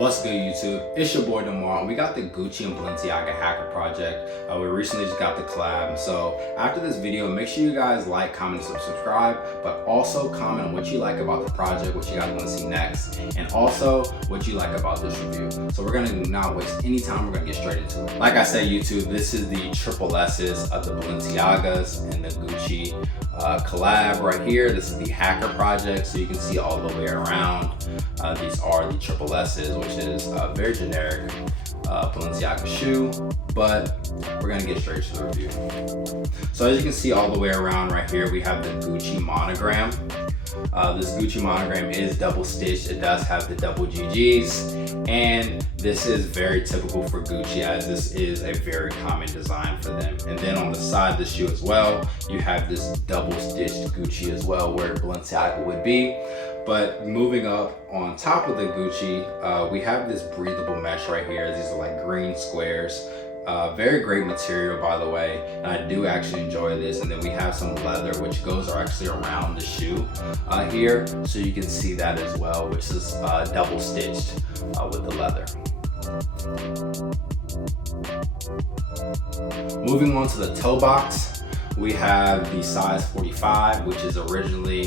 What's good, YouTube? It's your boy Demar, and we got the Gucci and Balenciaga hacker project. We recently just got the collab. So after this video, make sure you guys like, comment, and subscribe, but also comment on what you like about the project, what you guys want to see next, and also what you like about this review. So we're gonna not waste any time, we're gonna get straight into it. Like I said, YouTube, this is the triple S's of the Balenciagas and the Gucci collab right here. This is the hacker project, so you can see all the way around. These are the triple S's, which is a very generic Balenciaga shoe, but we're gonna get straight to the review. So as you can see all the way around right here, we have the Gucci monogram. This Gucci monogram is double stitched. It does have the double GGs, and this is very typical for Gucci, as this is a very common design for them. And then on the side of the shoe as well, you have this double stitched Gucci as well, where Balenciaga would be. But moving up on top of the Gucci, we have this breathable mesh right here. These are like green squares. Very great material, by the way, and I do actually enjoy this. And then we have some leather, which goes actually around the shoe here, so you can see that as well, which is double stitched with the leather. Moving on to the toe box, we have the size 45, which is originally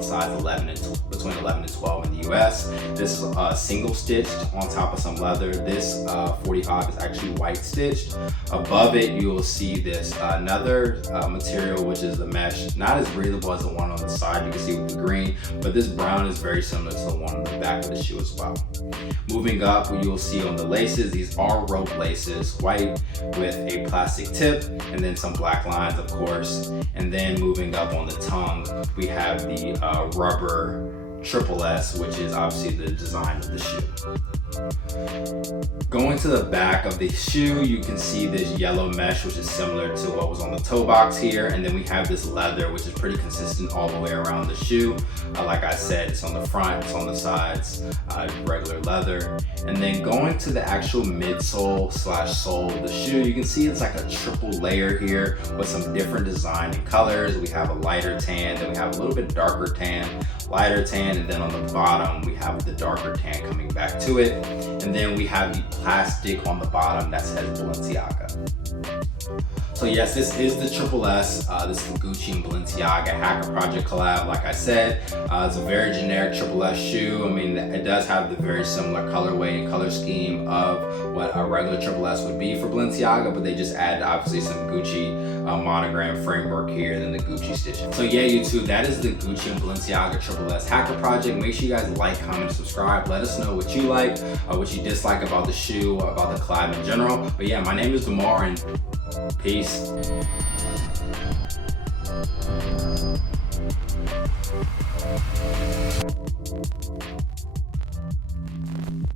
size 11 and between 11 and 12 in the US. This is single stitched on top of some leather. This 45 is actually white stitched. Above it, you will see this another material, which is the mesh, not as breathable as the one on the side. You can see with the green, but this brown is very similar to the one on the back of the shoe as well. Moving up, you will see on the laces, these are rope laces, white with a plastic tip, and then some black lines, of course. And then moving up on the tongue, we have the rubber triple S, which is obviously the design of the shoe. Going to the back of the shoe, you can see this yellow mesh, which is similar to what was on the toe box here. And then we have this leather, which is pretty consistent all the way around the shoe. Like I said, it's on the front, it's on the sides, regular leather. And then going to the actual midsole slash sole of the shoe, you can see it's like a triple layer here with some different design and colors. We have a lighter tan, then we have a little bit darker tan, lighter tan, and then on the bottom we have the darker tan coming back to it. And then we have the plastic on the bottom that says Balenciaga. So yes, this is the triple S. This is the Gucci and Balenciaga hacker project collab. Like I said, it's a very generic triple S shoe. I mean, it does have the very similar colorway and color scheme of what a regular triple S would be for Balenciaga, but they just add obviously some Gucci monogram framework here and then the Gucci stitching. So yeah, YouTube, that is the Gucci and Balenciaga triple S hacker project. Make sure you guys like, comment, subscribe. Let us know what you like, what you dislike about the shoe, about the collab in general. But yeah, my name is Demar, and peace.